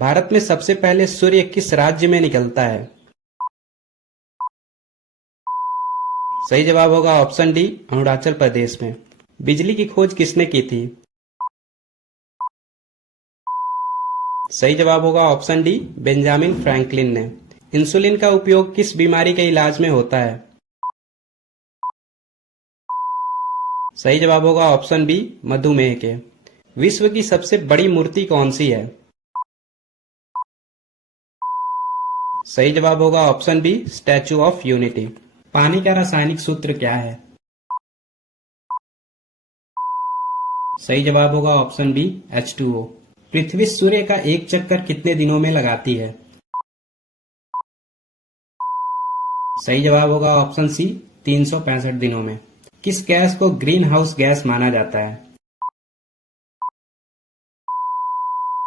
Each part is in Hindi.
भारत में सबसे पहले सूर्य किस राज्य में निकलता है? सही जवाब होगा ऑप्शन डी, अरुणाचल प्रदेश में। बिजली की खोज किसने की थी? सही जवाब होगा ऑप्शन डी, बेंजामिन फ्रैंकलिन ने। इंसुलिन का उपयोग किस बीमारी के इलाज में होता है? सही जवाब होगा ऑप्शन बी, मधुमेह के। विश्व की सबसे बड़ी मूर्ति कौन सी है? सही जवाब होगा option B, Statue of Unity. पानी का रासायनिक सूत्र क्या है? सही जवाब होगा ऑप्शन बी, H2O। पृथ्वी सूर्य का एक चक्कर कितने दिनों में लगाती है? सही जवाब होगा ऑप्शन सी, 365 दिनों में। किस गैस को ग्रीन हाउस गैस माना जाता है?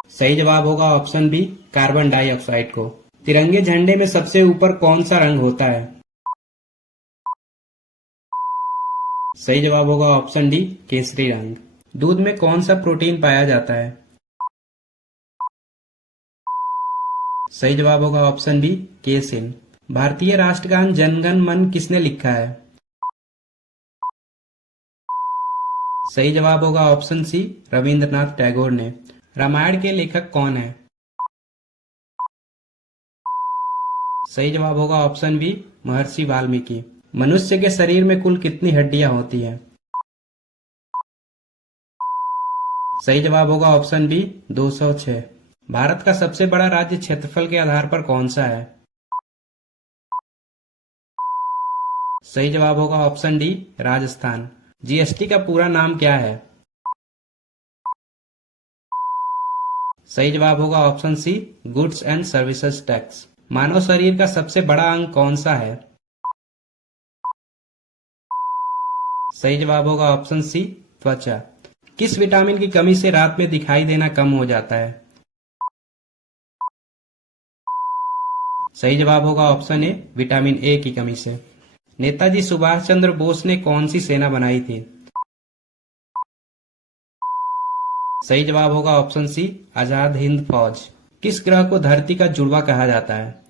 सही जवाब होगा ऑप्शन बी, कार्बन डाइऑक्साइड को। तिरंगे झंडे में सबसे ऊपर कौन सा रंग होता है? सही जवाब होगा ऑप्शन डी, केसरी रंग। दूध में कौन सा प्रोटीन पाया जाता है? सही जवाब होगा ऑप्शन बी, केसिन। भारतीय राष्ट्रगान जनगण मन किसने लिखा है? सही जवाब होगा ऑप्शन सी, रविंद्रनाथ टैगोर ने। रामायण के लेखक कौन है? सही जवाब होगा ऑप्शन बी, महर्षि वाल्मीकि। मनुष्य के शरीर में कुल कितनी हड्डियां होती हैं? सही जवाब होगा ऑप्शन बी, 206। भारत का सबसे बड़ा राज्य क्षेत्रफल के आधार पर कौन सा है? सही जवाब होगा ऑप्शन डी, राजस्थान। जीएसटी का पूरा नाम क्या है? सही जवाब होगा option C, goods and services tax. मानव शरीर का सबसे बड़ा अंग कौन सा है? सही जवाब होगा ऑप्शन सी, त्वचा। किस विटामिन की कमी से रात में दिखाई देना कम हो जाता है? सही जवाब होगा ऑप्शन ए, विटामिन ए की कमी से। नेताजी सुभाष चंद्र बोस ने कौन सी सेना बनाई थी? सही जवाब होगा ऑप्शन सी, आजाद हिंद फौज। किस ग्रह को धरती का जुड़वा कहा जाता है?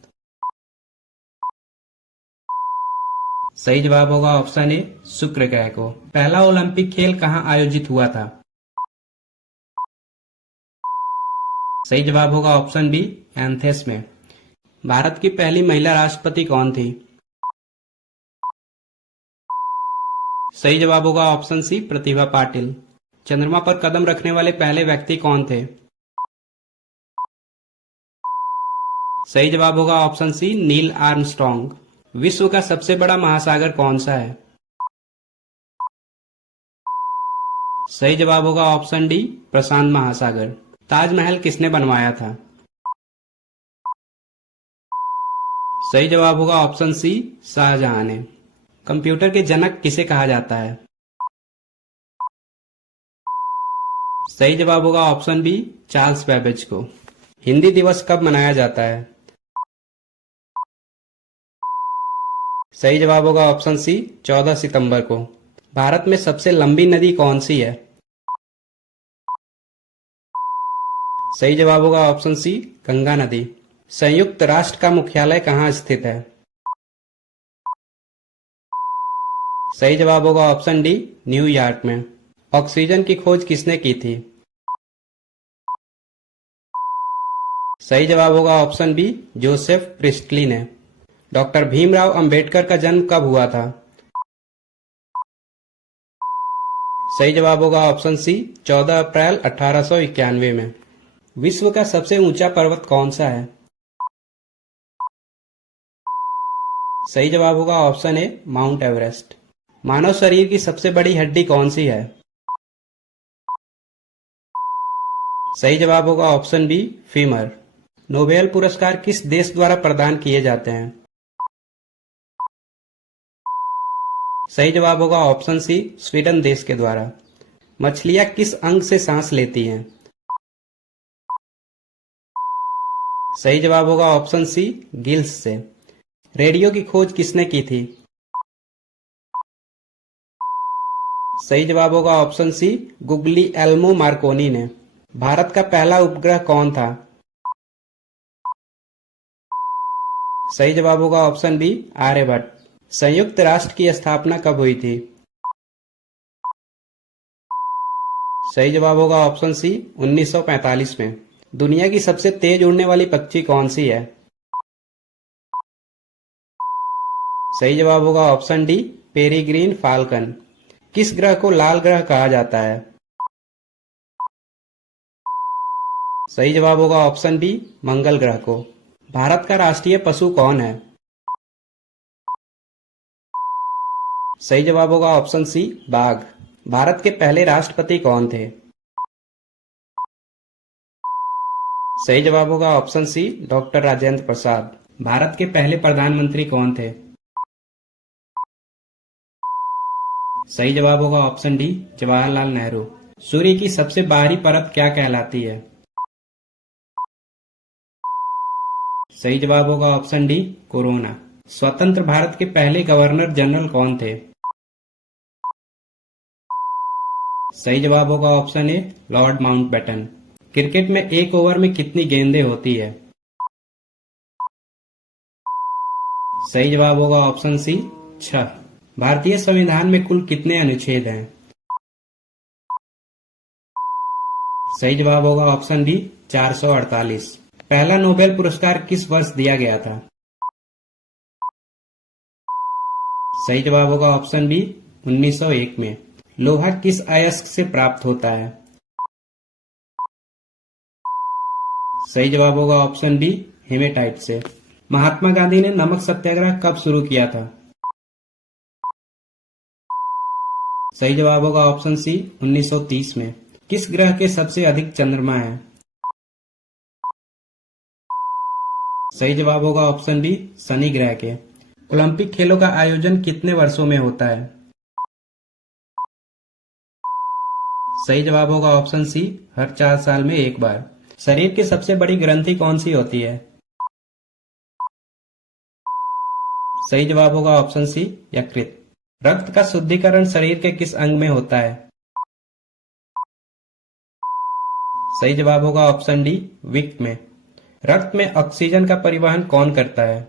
सही जवाब होगा ऑप्शन ए, शुक्र ग्रह को। पहला ओलंपिक खेल कहां आयोजित हुआ था? सही जवाब होगा ऑप्शन बी, एथेंस में। भारत की पहली महिला राष्ट्रपति कौन थी? सही जवाब होगा ऑप्शन सी, प्रतिभा पाटिल। चंद्रमा पर कदम रखने वाले पहले व्यक्ति कौन थे? सही जवाब होगा ऑप्शन सी, नील आर्मस्ट्रॉन्ग। विश्व का सबसे बड़ा महासागर कौन सा है? सही जवाब होगा ऑप्शन डी, प्रशांत महासागर। ताजमहल किसने बनवाया था? सही जवाब होगा ऑप्शन सी, शाहजहां ने। कंप्यूटर के जनक किसे कहा जाता है? सही जवाब होगा ऑप्शन बी, चार्ल्स बेबेज को। हिंदी दिवस कब मनाया जाता है? सही जवाब होगा ऑप्शन सी, 14 सितंबर को। भारत में सबसे लंबी नदी कौन सी है? सही जवाब होगा ऑप्शन सी, गंगा नदी। संयुक्त राष्ट्र का मुख्यालय कहाँ स्थित है? सही जवाब होगा ऑप्शन डी, न्यूयॉर्क में। ऑक्सीजन की खोज किसने की थी? सही जवाब होगा ऑप्शन बी, जोसेफ प्रिस्टली ने। डॉक्टर भीमराव अंबेडकर का जन्म कब हुआ था? सही जवाब होगा ऑप्शन सी, 14 अप्रैल 1891 में। विश्व का सबसे ऊंचा पर्वत कौन सा है? सही जवाब होगा ऑप्शन ए, माउंट एवरेस्ट। मानव शरीर की सबसे बड़ी हड्डी कौन सी है? सही जवाब होगा ऑप्शन बी, फीमर। नोबेल पुरस्कार किस देश द्वारा प्रदान किए जाते हैं? सही जवाब होगा ऑप्शन सी, स्वीडन देश के द्वारा। मछलियां किस अंग से सांस लेती हैं? सही जवाब होगा ऑप्शन सी, गिल्स से। रेडियो की खोज किसने की थी? सही जवाब होगा ऑप्शन सी, गुग्लिएल्मो मार्कोनी ने। भारत का पहला उपग्रह कौन था? सही जवाब होगा ऑप्शन बी आर्यभट्ट। संयुक्त राष्ट्र की स्थापना कब हुई थी? सही जवाब होगा ऑप्शन सी 1945 में। दुनिया की सबसे तेज उड़ने वाली पक्षी कौन सी है? सही जवाब होगा ऑप्शन डी पेरीग्रीन फाल्कन। किस ग्रह को लाल ग्रह कहा जाता है? सही जवाब होगा ऑप्शन बी मंगल ग्रह को। भारत का राष्ट्रीय पशु कौन है? सही जवाब होगा ऑप्शन सी बाघ। भारत के पहले राष्ट्रपति कौन थे? सही जवाब होगा ऑप्शन सी डॉक्टर राजेंद्र प्रसाद। भारत के पहले प्रधानमंत्री कौन थे? सही जवाब होगा ऑप्शन डी जवाहरलाल नेहरू। सूर्य की सबसे बाहरी परत क्या कहलाती है? सही जवाब होगा ऑप्शन डी कोरोना। स्वतंत्र भारत के पहले गवर्नर जनरल कौन थे? सही जवाब होगा option A Lord Mountbatten. Cricket में एक ओवर में कितनी गेंदें होती है? सही जवाब होगा ऑप्शन सी 6। भारतीय संविधान में कुल कितने अनुच्छेद हैं? सही जवाब होगा ऑप्शन डी 448। पहला नोबेल पुरस्कार किस वर्ष दिया गया था? सही जवाब होगा ऑप्शन बी 1901 में। लोहा किस अयस्क से प्राप्त होता है? सही जवाब होगा ऑप्शन बी हेमेटाइट से। महात्मा गांधी ने नमक सत्याग्रह कब शुरू किया था? सही जवाब होगा ऑप्शन सी 1930 में। किस ग्रह के सबसे अधिक चंद्रमा हैं? सही जवाब होगा ऑप्शन बी शनि ग्रह के। ओलंपिक खेलों का आयोजन कितने वर्षों में होता है? सही जवाब होगा ऑप्शन सी हर 4 साल में एक बार। शरीर की सबसे बड़ी ग्रंथि कौन सी होती है? सही जवाब होगा ऑप्शन सी यकृत। रक्त का शुद्धिकरण शरीर के किस अंग में होता है? सही जवाब होगा ऑप्शन डी विक्ट में। रक्त में ऑक्सीजन का परिवहन कौन करता है?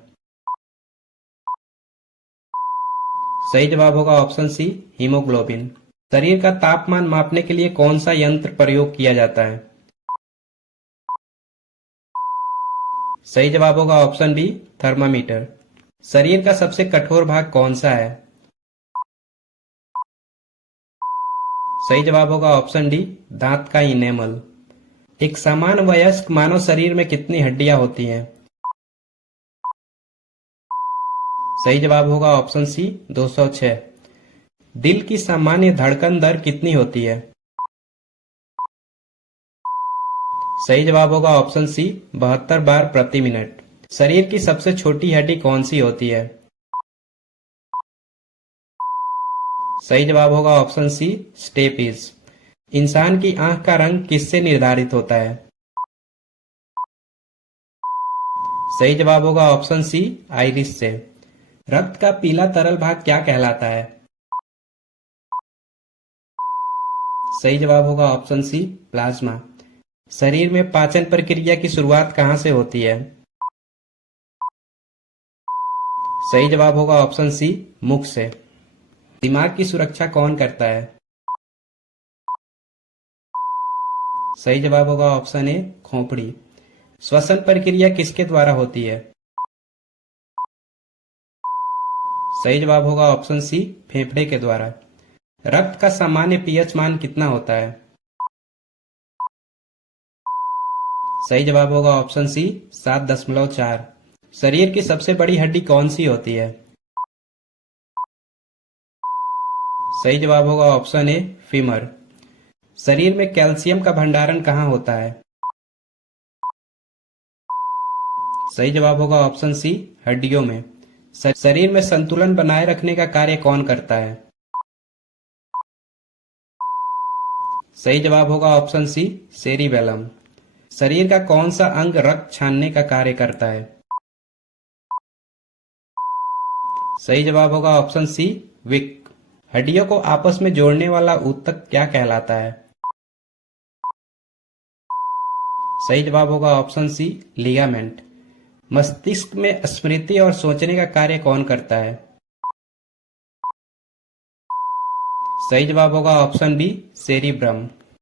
सही जवाब होगा ऑप्शन सी हीमोग्लोबिन। शरीर का तापमान मापने के लिए कौन सा यंत्र प्रयोग किया जाता है? सही जवाब होगा ऑप्शन बी थर्मामीटर। शरीर का सबसे कठोर भाग कौन सा है? सही जवाब होगा ऑप्शन डी दांत का इनेमल। एक सामान्य वयस्क मानव शरीर में कितनी हड्डियां होती हैं? सही जवाब होगा ऑप्शन सी 206। दिल की सामान्य धड़कन दर कितनी होती है? सही जवाब होगा ऑप्शन सी 72 बार प्रति मिनट। शरीर की सबसे छोटी हड्डी कौन सी होती है? सही जवाब होगा ऑप्शन सी स्टेपीज। इंसान की आंख का रंग किससे निर्धारित होता है? सही जवाब होगा ऑप्शन सी आइरिस से। रक्त का पीला तरल भाग क्या कहलाता है? सही जवाब होगा ऑप्शन सी प्लाज्मा। शरीर में पाचन प्रक्रिया की शुरुआत कहां से होती है? सही जवाब होगा ऑप्शन सी मुख से। दिमाग की सुरक्षा कौन करता है? सही जवाब होगा ऑप्शन ए खोपड़ी। श्वसन प्रक्रिया किसके द्वारा होती है? सही जवाब होगा ऑप्शन सी फेफड़े के द्वारा। रक्त का सामान्य पीएच मान कितना होता है? सही जवाब होगा ऑप्शन सी 7.4। शरीर की सबसे बड़ी हड्डी कौन सी होती है? सही जवाब होगा ऑप्शन ए फीमर। शरीर में कैल्शियम का भंडारण कहाँ होता है? सही जवाब होगा ऑप्शन सी हड्डियों में। शरीर में संतुलन बनाए रखने का कार्य कौन करता है? सही जवाब होगा ऑप्शन सी सेरिबेलम। शरीर का कौन सा अंग रक्त छानने का कार्य करता है? सही जवाब होगा ऑप्शन सी विक। हड्डियों को आपस में जोड़ने वाला ऊतक क्या कहलाता है? सही जवाब होगा ऑप्शन सी लिगामेंट। मस्तिष्क में स्मृति और सोचने का कार्य कौन करता है? सही जवाब होगा ऑप्शन बी, सेरिब्रम।